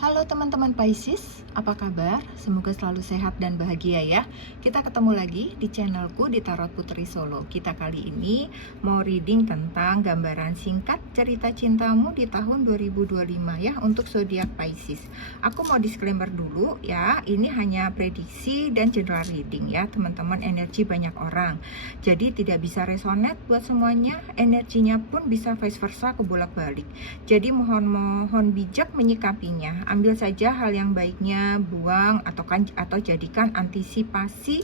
Halo teman-teman Pisces, apa kabar? Semoga selalu sehat dan bahagia ya. Kita ketemu lagi di channelku di Tarot Putri Solo. Kita kali ini mau reading tentang gambaran singkat cerita cintamu di tahun 2025 ya untuk zodiak Pisces. Aku mau disclaimer dulu ya, ini hanya prediksi dan general reading ya teman-teman, energi banyak orang. Jadi tidak bisa resonate buat semuanya, energinya pun bisa vice versa kebolak-balik. Jadi mohon bijak menyikapinya. Ambil saja hal yang baiknya, buang atau jadikan antisipasi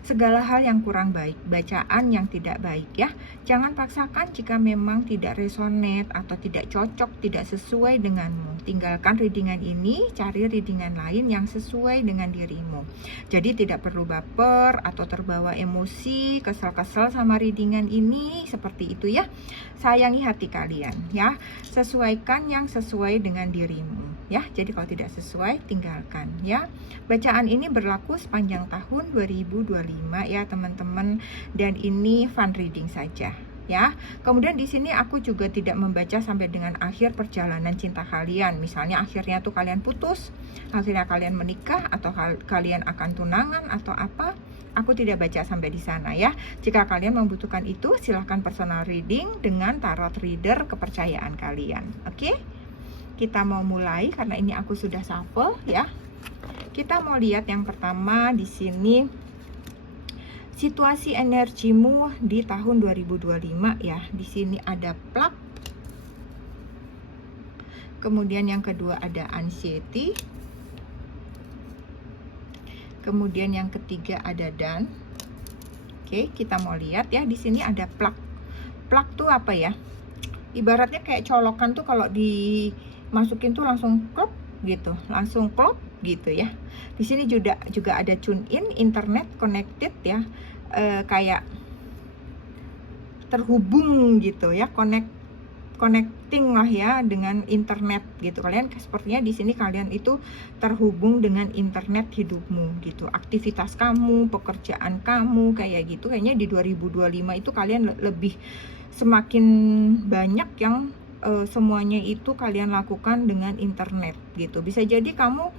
segala hal yang kurang baik, bacaan yang tidak baik ya. Jangan paksakan jika memang tidak resonate atau tidak cocok, tidak sesuai denganmu. Tinggalkan readingan ini, cari readingan lain yang sesuai dengan dirimu. Jadi tidak perlu baper atau terbawa emosi, kesel-kesel sama readingan ini, seperti itu ya. Sayangi hati kalian ya. Sesuaikan yang sesuai dengan dirimu ya. Jadi kalau tidak sesuai, tinggalkan ya. Bacaan ini berlaku sepanjang tahun 2025 ya teman-teman, dan ini fun reading saja ya. Kemudian di sini aku juga tidak membaca sampai dengan akhir perjalanan cinta kalian. Misalnya akhirnya tuh kalian putus, akhirnya kalian menikah, atau kalian akan tunangan atau apa. Aku tidak baca sampai di sana ya. Jika kalian membutuhkan itu, silahkan personal reading dengan tarot reader kepercayaan kalian. Oke? Kita mau mulai karena ini aku sudah shuffle ya. Kita mau lihat yang pertama di sini, situasi energimu di tahun 2025 ya. Di sini ada plug. Kemudian yang kedua ada anxiety. Kemudian yang ketiga ada done. Oke, kita mau lihat ya. Di sini ada plug. Plug tuh apa ya? Ibaratnya kayak colokan tuh, kalau dimasukin tuh langsung klop gitu, langsung klop gitu ya. Di sini juga ada tune in, internet connected ya, kayak terhubung gitu ya, connecting lah ya dengan internet gitu. Kalian sepertinya di sini kalian itu terhubung dengan internet hidupmu gitu. Aktivitas kamu, pekerjaan kamu kayak gitu. Kayaknya di 2025 itu kalian lebih semakin banyak yang semuanya itu kalian lakukan dengan internet gitu. Bisa jadi kamu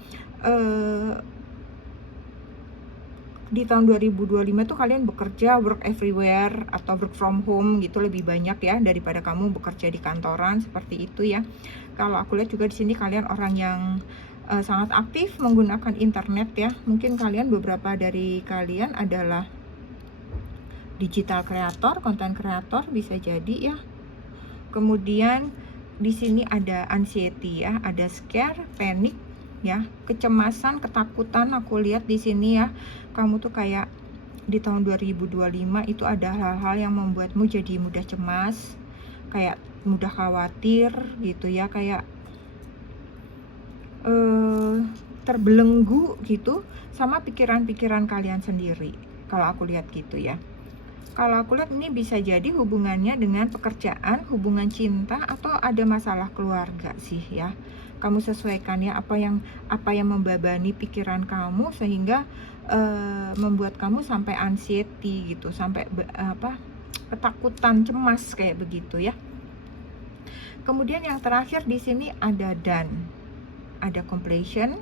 di tahun 2025 tuh kalian bekerja work everywhere atau work from home gitu lebih banyak ya daripada kamu bekerja di kantoran, seperti itu ya. Kalau aku lihat juga di sini kalian orang yang sangat aktif menggunakan internet ya. Mungkin beberapa dari kalian adalah digital creator, konten kreator, bisa jadi ya. Kemudian di sini ada anxiety ya, ada scare, panic ya, kecemasan, ketakutan. Aku lihat di sini ya, kamu tuh kayak di tahun 2025 itu ada hal-hal yang membuatmu jadi mudah cemas, kayak mudah khawatir gitu ya, kayak terbelenggu gitu sama pikiran-pikiran kalian sendiri. Kalau aku lihat gitu ya. Kalau aku lihat ini bisa jadi hubungannya dengan pekerjaan, hubungan cinta, atau ada masalah keluarga sih ya. Kamu sesuaikan ya apa yang membebani pikiran kamu sehingga membuat kamu sampai anxiety gitu, sampai ketakutan, cemas kayak begitu ya. Kemudian yang terakhir di sini ada done, ada completion,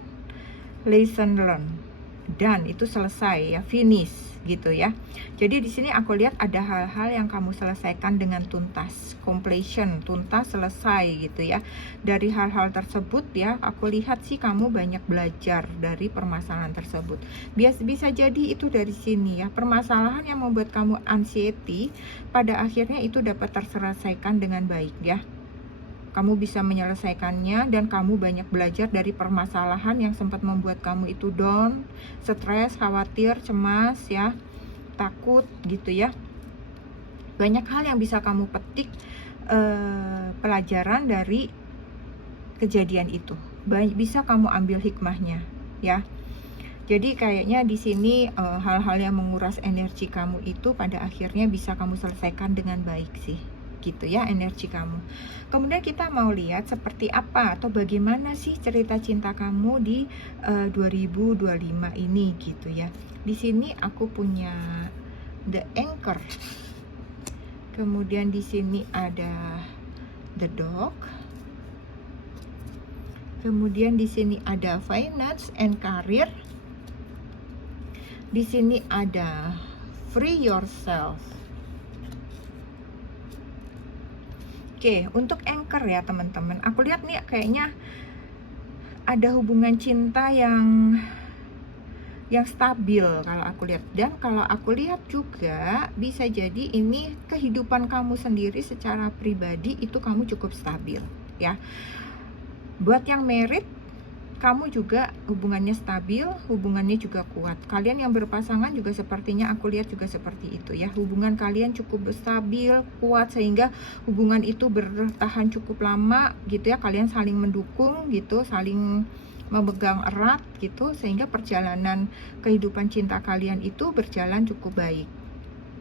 lesson learned. Dan itu selesai ya, finish gitu ya. Jadi di sini aku lihat ada hal-hal yang kamu selesaikan dengan tuntas, completion, tuntas, selesai gitu ya. Dari hal-hal tersebut ya, aku lihat sih kamu banyak belajar dari permasalahan tersebut. Bisa jadi itu dari sini ya, permasalahan yang membuat kamu anxiety pada akhirnya itu dapat terselesaikan dengan baik ya. Kamu bisa menyelesaikannya dan kamu banyak belajar dari permasalahan yang sempat membuat kamu itu down, stres, khawatir, cemas ya, takut gitu ya. Banyak hal yang bisa kamu petik pelajaran dari kejadian itu. Bisa kamu ambil hikmahnya ya. Jadi kayaknya di sini hal-hal yang menguras energi kamu itu pada akhirnya bisa kamu selesaikan dengan baik sih gitu ya, energi kamu. Kemudian kita mau lihat seperti apa atau bagaimana sih cerita cinta kamu di 2025 ini gitu ya. Di sini aku punya the anchor. Kemudian di sini ada the dog. Kemudian di sini ada finance and career. Di sini ada free yourself. Oke, untuk anchor ya teman-teman. Aku lihat nih kayaknya ada hubungan cinta yang stabil kalau aku lihat. Dan kalau aku lihat juga bisa jadi ini kehidupan kamu sendiri secara pribadi itu kamu cukup stabil ya. Buat yang married, kamu juga hubungannya stabil, hubungannya juga kuat. Kalian yang berpasangan juga sepertinya aku lihat juga seperti itu ya. Hubungan kalian cukup stabil, kuat, sehingga hubungan itu bertahan cukup lama gitu ya. Kalian saling mendukung gitu, saling memegang erat gitu, sehingga perjalanan kehidupan cinta kalian itu berjalan cukup baik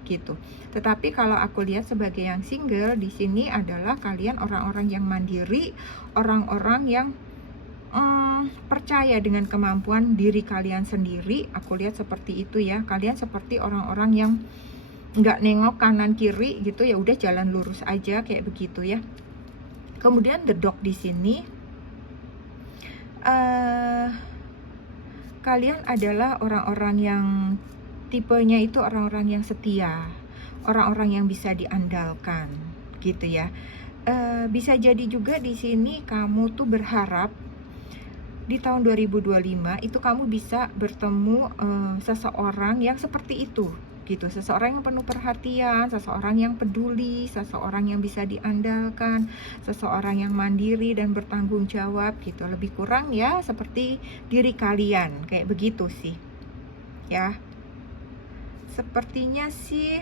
gitu. Tetapi kalau aku lihat sebagai yang single, di sini adalah kalian orang-orang yang mandiri, orang-orang yang percaya dengan kemampuan diri kalian sendiri. Aku lihat seperti itu ya. Kalian seperti orang-orang yang nggak nengok kanan kiri gitu ya, udah jalan lurus aja kayak begitu ya. Kemudian the dog di sini, kalian adalah orang-orang yang tipenya itu orang-orang yang setia, orang-orang yang bisa diandalkan gitu ya. Bisa jadi juga di sini kamu tuh berharap di tahun 2025 itu kamu bisa bertemu seseorang yang seperti itu gitu, seseorang yang penuh perhatian, seseorang yang peduli, seseorang yang bisa diandalkan, seseorang yang mandiri dan bertanggung jawab gitu. Lebih kurang ya seperti diri kalian, kayak begitu sih ya. Sepertinya sih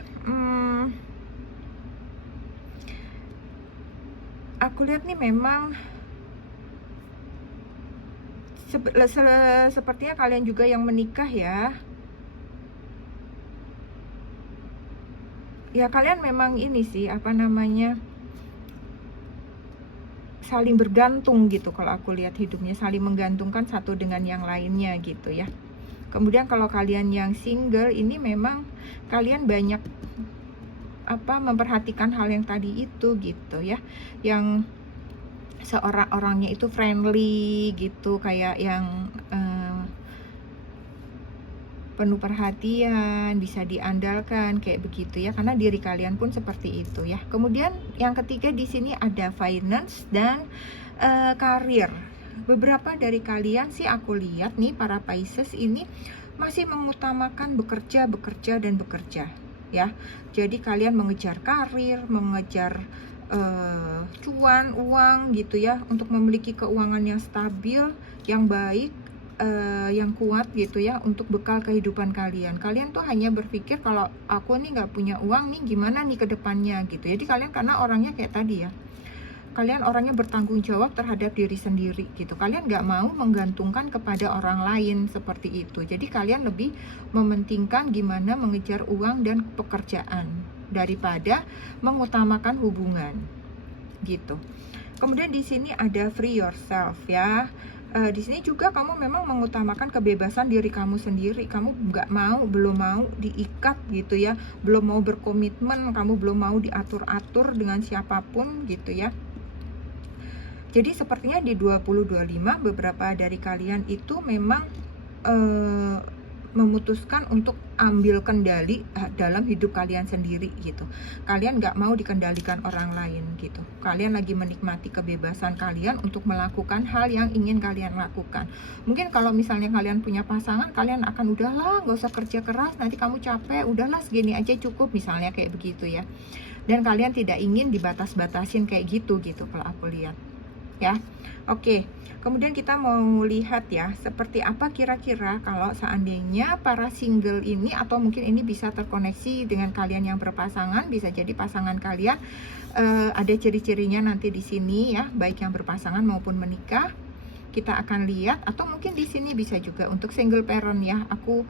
aku lihat nih memang sepertinya kalian juga yang menikah ya. Ya kalian memang ini sih, apa namanya, saling bergantung gitu. Kalau aku lihat hidupnya saling menggantungkan satu dengan yang lainnya gitu ya. Kemudian kalau kalian yang single ini memang kalian banyak memperhatikan hal yang tadi itu gitu ya. Yang seorang-orangnya itu friendly gitu, kayak yang penuh perhatian, bisa diandalkan kayak begitu ya, karena diri kalian pun seperti itu ya. Kemudian yang ketiga di sini ada finance dan karir. Beberapa dari kalian sih aku lihat nih para Pisces ini masih mengutamakan bekerja ya. Jadi kalian mengejar karir, mengejar cuan, uang gitu ya, untuk memiliki keuangan yang stabil, yang baik, yang kuat gitu ya, untuk bekal kehidupan kalian. Kalian tuh hanya berpikir kalau aku nih nggak punya uang nih gimana nih ke depannya gitu. Jadi kalian karena orangnya kayak tadi ya, kalian orangnya bertanggung jawab terhadap diri sendiri gitu. Kalian nggak mau menggantungkan kepada orang lain seperti itu. Jadi kalian lebih mementingkan gimana mengejar uang dan pekerjaan daripada mengutamakan hubungan gitu. Kemudian di sini ada free yourself ya. Di sini juga kamu memang mengutamakan kebebasan diri kamu sendiri. Kamu belum mau diikat gitu ya, belum mau berkomitmen, kamu belum mau diatur-atur dengan siapapun gitu ya. Jadi sepertinya di 2025 beberapa dari kalian itu memang memutuskan untuk ambil kendali dalam hidup kalian sendiri gitu. Kalian nggak mau dikendalikan orang lain gitu. Kalian lagi menikmati kebebasan kalian untuk melakukan hal yang ingin kalian lakukan. Mungkin kalau misalnya kalian punya pasangan, kalian akan udahlah nggak usah kerja keras, nanti kamu capek, udahlah segini aja cukup, misalnya kayak begitu ya. Dan kalian tidak ingin dibatas-batasin kayak gitu kalau aku lihat ya. Oke. Kemudian kita mau lihat ya, seperti apa kira-kira kalau seandainya para single ini, atau mungkin ini bisa terkoneksi dengan kalian yang berpasangan, bisa jadi pasangan kalian ada ciri-cirinya nanti di sini ya, baik yang berpasangan maupun menikah. Kita akan lihat, atau mungkin di sini bisa juga untuk single parent ya. Aku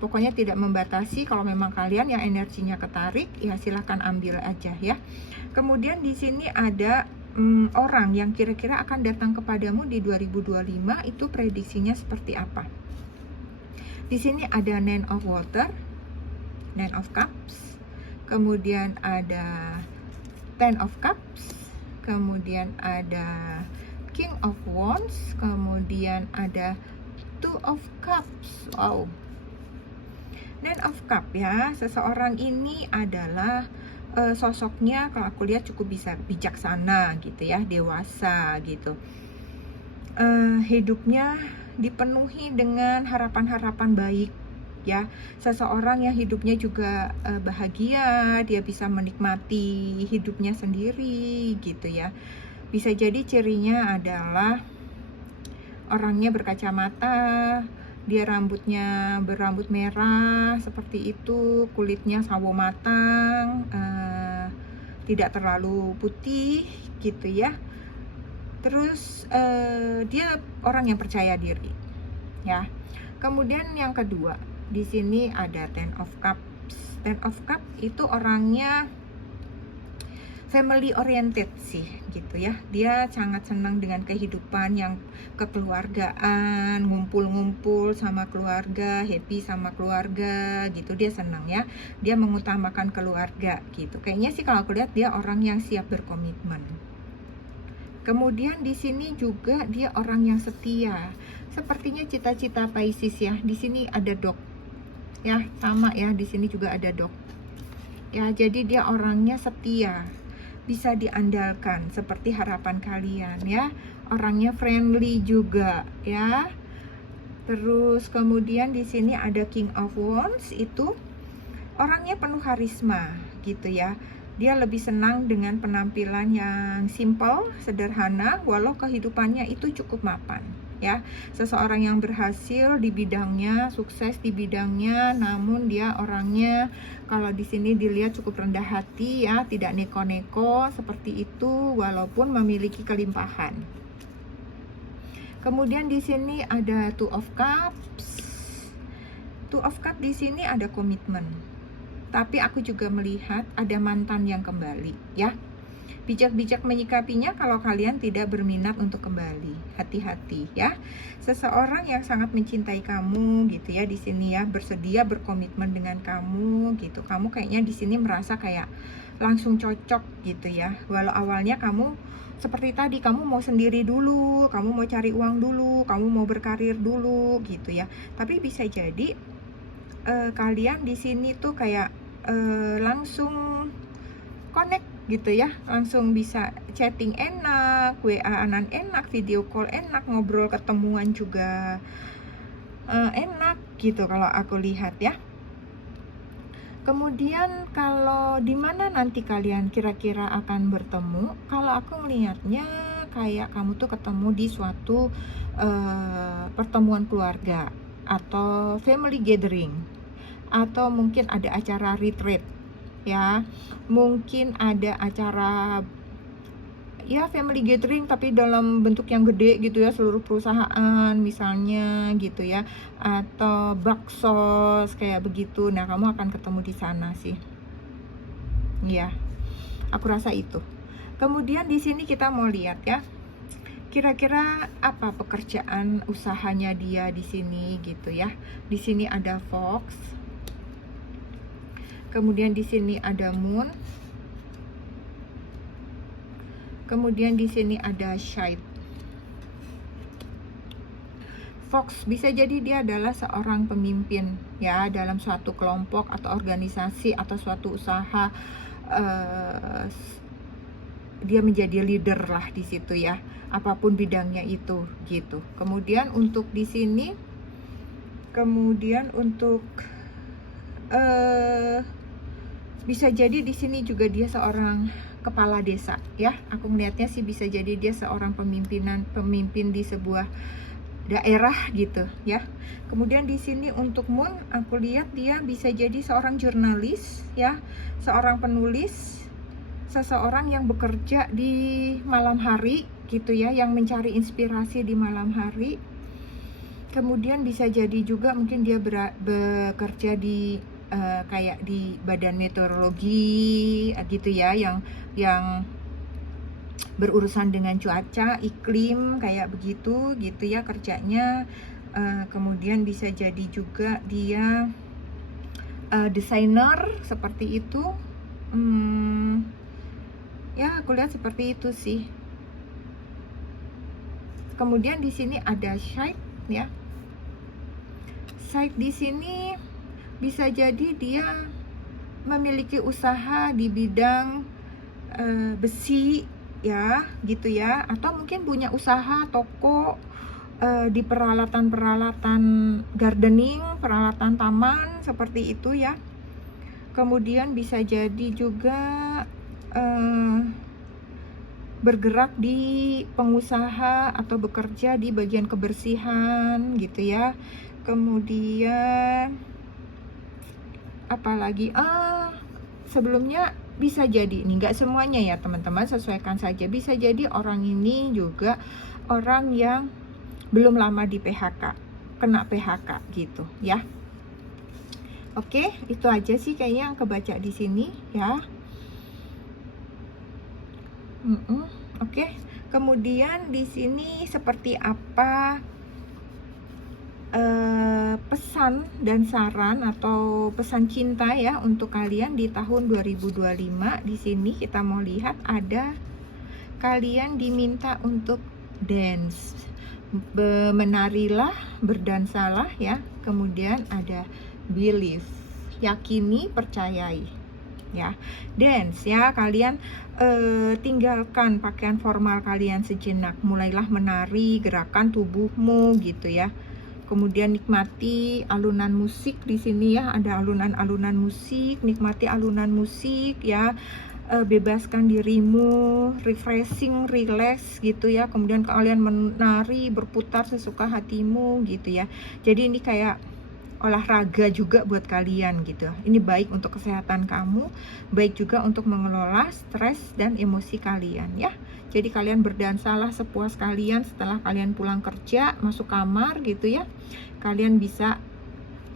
pokoknya tidak membatasi. Kalau memang kalian yang energinya ketarik, ya silahkan ambil aja ya. Kemudian di sini ada orang yang kira-kira akan datang kepadamu di 2025, itu prediksinya seperti apa. Di sini ada Nine of Water, Nine of Cups, kemudian ada Ten of Cups, kemudian ada King of Wands, kemudian ada Two of Cups. Wow. Nine of Cup ya, seseorang ini adalah sosoknya kalau aku lihat cukup bisa bijaksana gitu ya, dewasa gitu. Hidupnya dipenuhi dengan harapan-harapan baik ya. Seseorang yang hidupnya juga bahagia, dia bisa menikmati hidupnya sendiri gitu ya. Bisa jadi cirinya adalah orangnya berkacamata, dia rambutnya berambut merah seperti itu, kulitnya sawo matang, tidak terlalu putih gitu ya. Terus dia orang yang percaya diri ya. Kemudian yang kedua, di sini ada Ten of Cups. Ten of Cups itu orangnya family oriented sih gitu ya. Dia sangat senang dengan kehidupan yang kekeluargaan, ngumpul-ngumpul sama keluarga, happy sama keluarga gitu. Dia senang ya. Dia mengutamakan keluarga gitu. Kayaknya sih kalau aku lihat dia orang yang siap berkomitmen. Kemudian di sini juga dia orang yang setia. Sepertinya cita-cita Pisces ya. Di sini ada dog. Ya, sama ya. Di sini juga ada dog. Ya, jadi dia orangnya setia, bisa diandalkan seperti harapan kalian ya. Orangnya friendly juga ya. Terus kemudian di sini ada King of Wands, itu orangnya penuh karisma gitu ya. Dia lebih senang dengan penampilan yang simple, sederhana, walau kehidupannya itu cukup mapan ya. Seseorang yang berhasil di bidangnya, sukses di bidangnya, namun dia orangnya kalau di sini dilihat cukup rendah hati ya, tidak neko-neko seperti itu walaupun memiliki kelimpahan. Kemudian di sini ada Two of Cups. Two of Cups di sini ada komitmen. Tapi aku juga melihat ada mantan yang kembali ya. Bijak-bijak menyikapinya kalau kalian tidak berminat untuk kembali. Hati-hati ya. Seseorang yang sangat mencintai kamu gitu ya di sini ya, bersedia berkomitmen dengan kamu gitu. Kamu kayaknya di sini merasa kayak langsung cocok gitu ya. Walau awalnya kamu seperti tadi, kamu mau sendiri dulu, kamu mau cari uang dulu, kamu mau berkarir dulu gitu ya. Tapi bisa jadi kalian di sini tuh kayak langsung connect gitu ya, langsung bisa chatting enak, WA-an enak, video call enak, ngobrol ketemuan juga enak gitu kalau aku lihat ya. Kemudian kalau di mana nanti kalian kira-kira akan bertemu, kalau aku melihatnya kayak kamu tuh ketemu di suatu pertemuan keluarga atau family gathering, atau mungkin ada acara retreat ya, mungkin ada acara ya family gathering tapi dalam bentuk yang gede gitu ya, seluruh perusahaan misalnya gitu ya, atau bakso kayak begitu. Nah, kamu akan ketemu di sana sih ya, aku rasa itu. Kemudian di sini kita mau lihat ya, kira-kira apa pekerjaan usahanya dia di sini gitu ya. Di sini ada Fox. Kemudian di sini ada Moon. Kemudian di sini ada Shade. Fox bisa jadi dia adalah seorang pemimpin ya dalam suatu kelompok atau organisasi atau suatu usaha. Dia menjadi leader lah di situ ya, apapun bidangnya itu gitu. Kemudian untuk di sini, kemudian untuk bisa jadi di sini juga dia seorang kepala desa ya. Aku melihatnya sih bisa jadi dia seorang pemimpin di sebuah daerah gitu ya. Kemudian di sini untuk Moon, aku lihat dia bisa jadi seorang jurnalis ya, seorang penulis, seseorang yang bekerja di malam hari gitu ya, yang mencari inspirasi di malam hari. Kemudian bisa jadi juga mungkin dia bekerja di kayak di badan meteorologi gitu ya, yang berurusan dengan cuaca, iklim kayak begitu gitu ya kerjanya. Kemudian bisa jadi juga dia desainer seperti itu. Ya, aku lihat seperti itu sih. Kemudian di sini ada side ya. Side di sini bisa jadi dia memiliki usaha di bidang besi ya, gitu ya, atau mungkin punya usaha toko di peralatan-peralatan gardening, peralatan taman seperti itu ya. Kemudian bisa jadi juga bergerak di pengusaha atau bekerja di bagian kebersihan gitu ya. Kemudian apalagi sebelumnya bisa jadi ini, nggak semuanya ya teman-teman, sesuaikan saja. Bisa jadi orang ini juga orang yang belum lama di PHK, kena PHK gitu ya. Oke, itu aja sih kayaknya yang kebaca di sini ya. Oke, kemudian di sini seperti apa pesan dan saran atau pesan cinta ya untuk kalian di tahun 2025. Di sini kita mau lihat ada kalian diminta untuk dance, menarilah, berdansalah ya. Kemudian ada believe, yakini, percayai ya. Dance ya, kalian tinggalkan pakaian formal kalian sejenak, mulailah menari, gerakan tubuhmu gitu ya. Kemudian nikmati alunan musik di sini ya, ada alunan-alunan musik, nikmati alunan musik ya. Bebaskan dirimu, refreshing, relax gitu ya. Kemudian kalian menari, berputar sesuka hatimu gitu ya. Jadi ini kayak olahraga juga buat kalian gitu. Ini baik untuk kesehatan kamu, baik juga untuk mengelola stres dan emosi kalian ya. Jadi kalian berdansalah sepuas kalian setelah kalian pulang kerja, masuk kamar gitu ya. Kalian bisa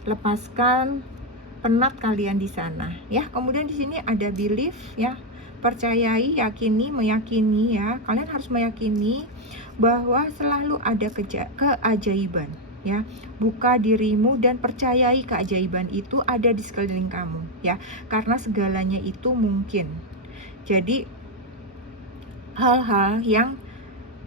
lepaskan penat kalian di sana ya. Kemudian di sini ada belief ya, percayai, yakini, meyakini ya. Kalian harus meyakini bahwa selalu ada keajaiban ya. Buka dirimu dan percayai keajaiban itu ada di sekeliling kamu ya, karena segalanya itu mungkin. Jadi hal-hal yang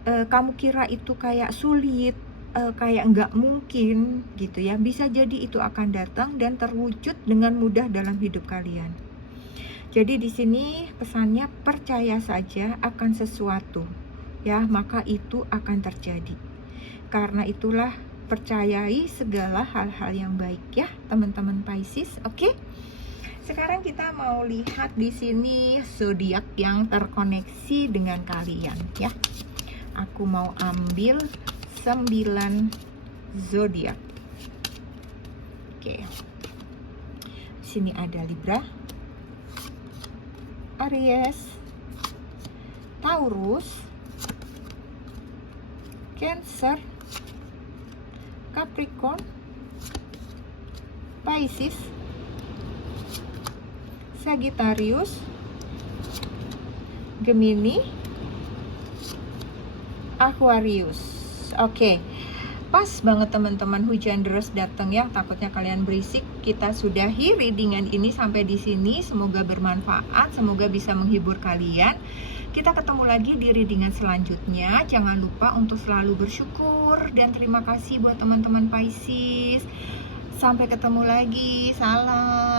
kamu kira itu kayak sulit, kayak nggak mungkin gitu ya, bisa jadi itu akan datang dan terwujud dengan mudah dalam hidup kalian. Jadi di sini pesannya percaya saja akan sesuatu ya, maka itu akan terjadi. Karena itulah percayai segala hal-hal yang baik ya teman-teman Pisces. Oke. Sekarang kita mau lihat di sini zodiak yang terkoneksi dengan kalian ya. Aku mau ambil 9 zodiak. Oke. Di sini ada Libra, Aries, Taurus, Cancer, Capricorn, Pisces, Sagittarius, Gemini, Aquarius. Oke, pas banget teman-teman, hujan deras datang ya, takutnya kalian berisik. Kita sudahi readingan ini sampai di sini. Semoga bermanfaat, semoga bisa menghibur kalian. Kita ketemu lagi di readingan selanjutnya. Jangan lupa untuk selalu bersyukur dan terima kasih buat teman-teman Pisces. Sampai ketemu lagi. Salam.